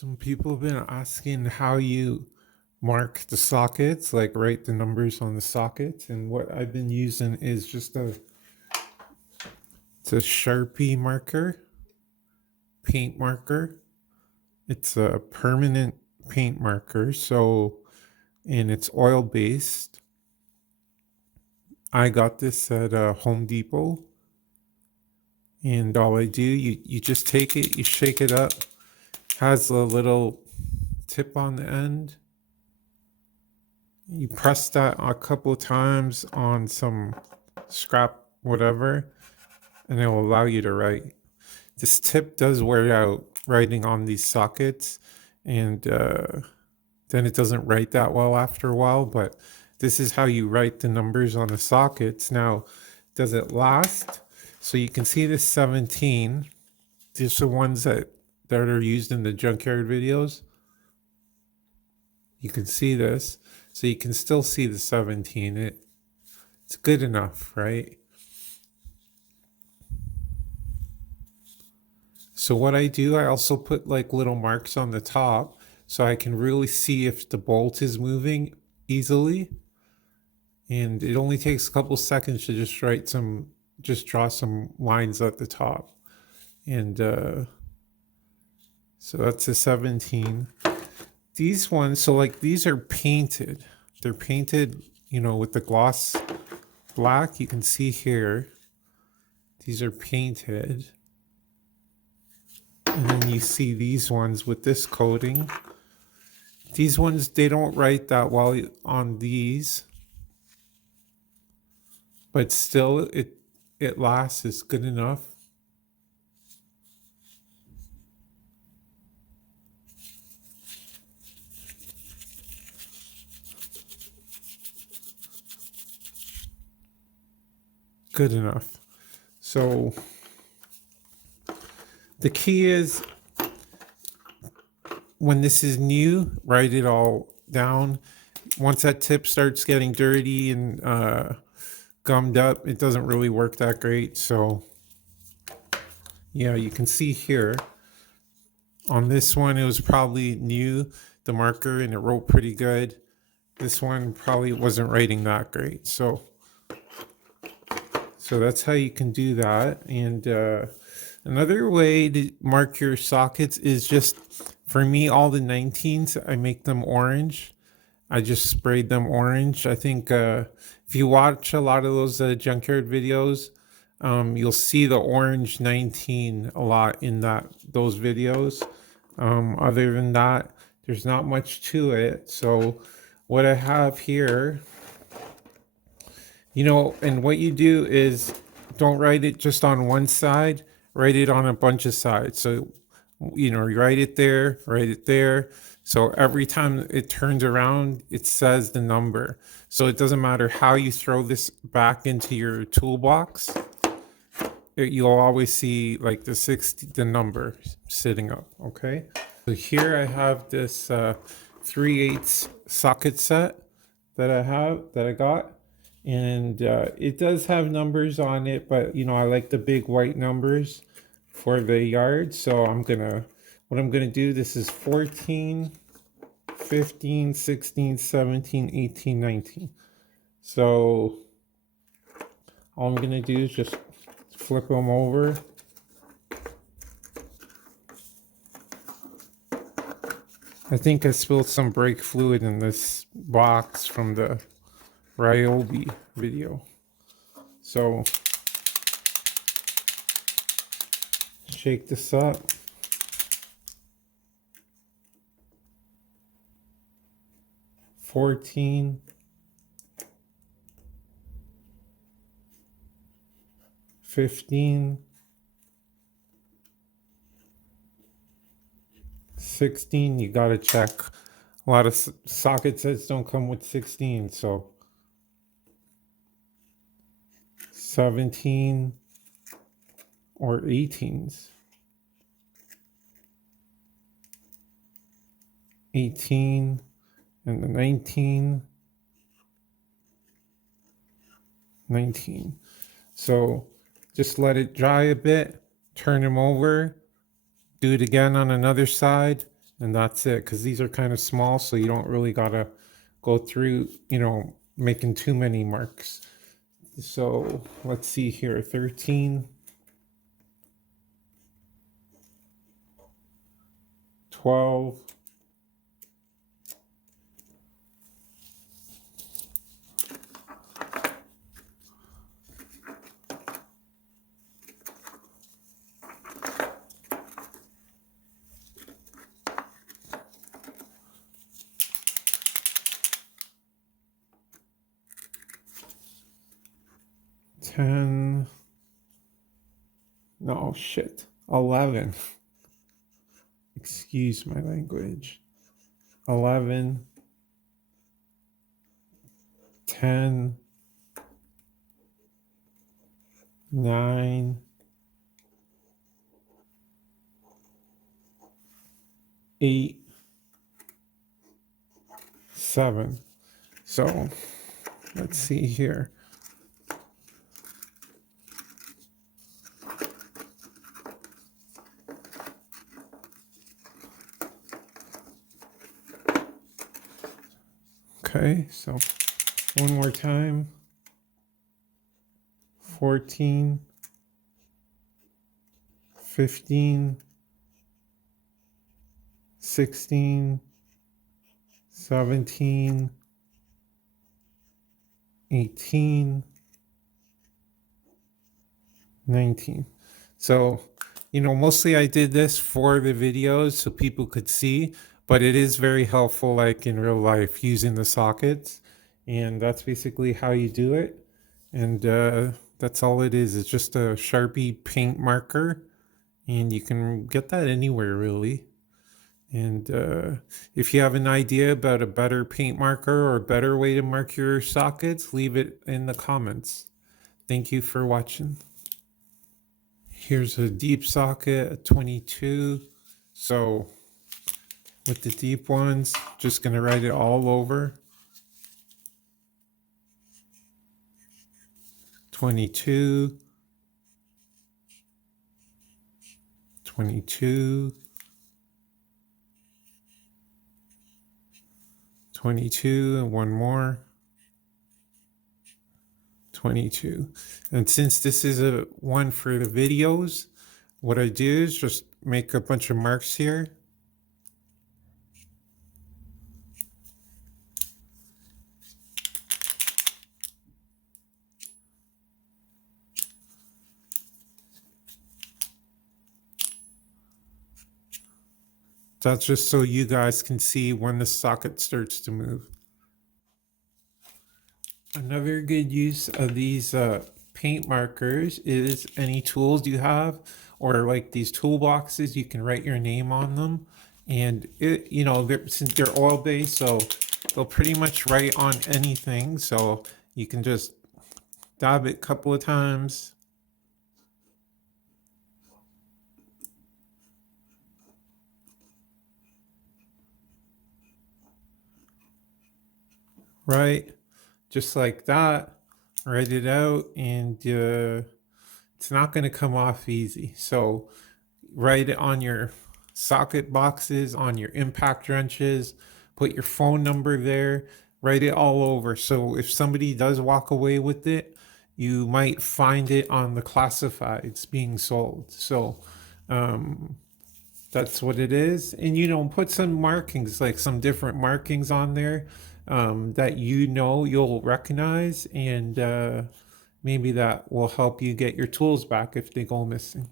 Some people have been asking how you mark the sockets, like write the numbers on the sockets. And what I've been using is just it's a Sharpie marker, paint marker. It's a permanent paint marker. And it's oil based. I got this at Home Depot. And all I do, you just take it, you shake it up, has a little tip on the end. You press that a couple of times on some scrap, whatever, and it will allow you to write. This tip does wear out writing on these sockets, and then it doesn't write that well after a while, but this is how you write the numbers on the sockets. Now, does it last? So you can see this 17. These are ones that are used in the junkyard videos. You can see this. So you can still see the 17. It's good enough, right? So what I do, I also put like little marks on the top so I can really see if the bolt is moving easily. And it only takes a couple seconds to just draw some lines at the top. And so that's a 17. These ones, so like these are painted. They're painted, with the gloss black. You can see here, these are painted. And then you see these ones with this coating. These ones, they don't write that well on these. But still, it lasts. It's good enough. Good enough. So the key is when this is new, write it all down. Once that tip starts getting dirty and gummed up, it doesn't really work that great. So yeah, you can see here on this one, it was probably new, the marker, and it wrote pretty good. This one probably wasn't writing that great. So that's how you can do that. And another way to mark your sockets is just, for me, all the 19s, I make them orange. I just sprayed them orange. I think if you watch a lot of those junkyard videos, you'll see the orange 19 a lot in those videos. Other than that, there's not much to it. So what I have here, and what you do is don't write it just on one side, write it on a bunch of sides. So, you write it there. So every time it turns around, it says the number. So it doesn't matter how you throw this back into your toolbox, you'll always see like the number sitting up. Okay. So here I have this 3/8 socket set that I got. And it does have numbers on it, but I like the big white numbers for the yard. So what I'm gonna do, this is 14, 15, 16, 17, 18, 19. So all I'm gonna do is just flip them over. I think I spilled some brake fluid in this box from the Ryobi video. So shake this up. $14, $15, $16. You gotta check. A lot of socket sets don't come with 16, so 17 or 18s. 18 and the 19. So just let it dry a bit, turn them over, do it again on another side, and that's it, because these are kind of small, so you don't really gotta go through, making too many marks. So let's see here, 13, 12, 10, no shit, 11. Excuse my language. 11, 10, 9, 8, 7. So let's see here. Okay, so one more time. 14, 15, 16, 17, 18, 19. So, mostly I did this for the videos so people could see, but it is very helpful, like in real life, using the sockets. And that's basically how you do it. And that's all it is. It's just a Sharpie paint marker, and you can get that anywhere, really. And if you have an idea about a better paint marker or a better way to mark your sockets, leave it in the comments. Thank you for watching. Here's a deep socket, a 22. So with the deep ones, just going to write it all over. 22, 22, 22, and one more. 22. And since this is a one for the videos, what I do is just make a bunch of marks here. That's just so you guys can see when the socket starts to move. Another good use of these paint markers is any tools you have, or like these toolboxes, you can write your name on them. And since they're oil based, so they'll pretty much write on anything. So you can just dab it a couple of times. Right, just like that. Write it out, and it's not going to come off easy. So write it on your socket boxes, on your impact wrenches, put your phone number there, write it all over. So if somebody does walk away with it, you might find it on the classifieds being sold. So that's what it is. And put some markings, like some different markings on there that you'll recognize, and maybe that will help you get your tools back if they go missing.